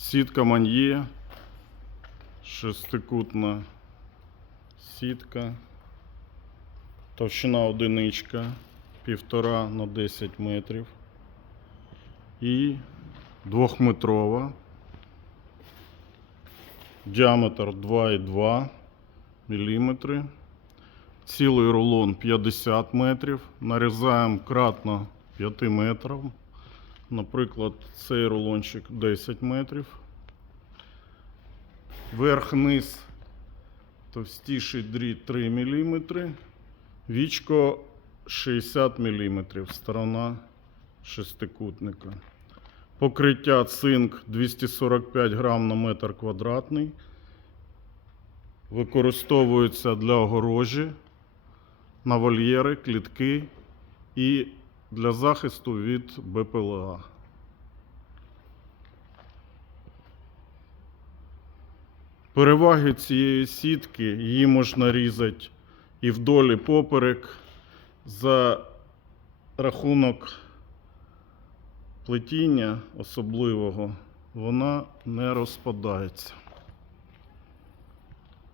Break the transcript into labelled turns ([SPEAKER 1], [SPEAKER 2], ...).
[SPEAKER 1] Сітка маньє. Шестикутна сітка. Товщина одиничка. Півтора на 10 метрів. І двохметрова. Діаметр 2,2 мм. Цілий рулон 50 метрів. Нарізаємо кратно 5 метрів. Наприклад, цей рулончик 10 метрів. Верх-низ товстіший дріт 3 мм. Вічко 60 мм. Сторона шестикутника. Покриття цинк 245 грам на метр квадратний. Використовується для огорожі, на вольєри, клітки і для захисту від БПЛА. Переваги цієї сітки її можна різати і вдоль, і поперек за рахунок плетіння особливого вона не розпадається.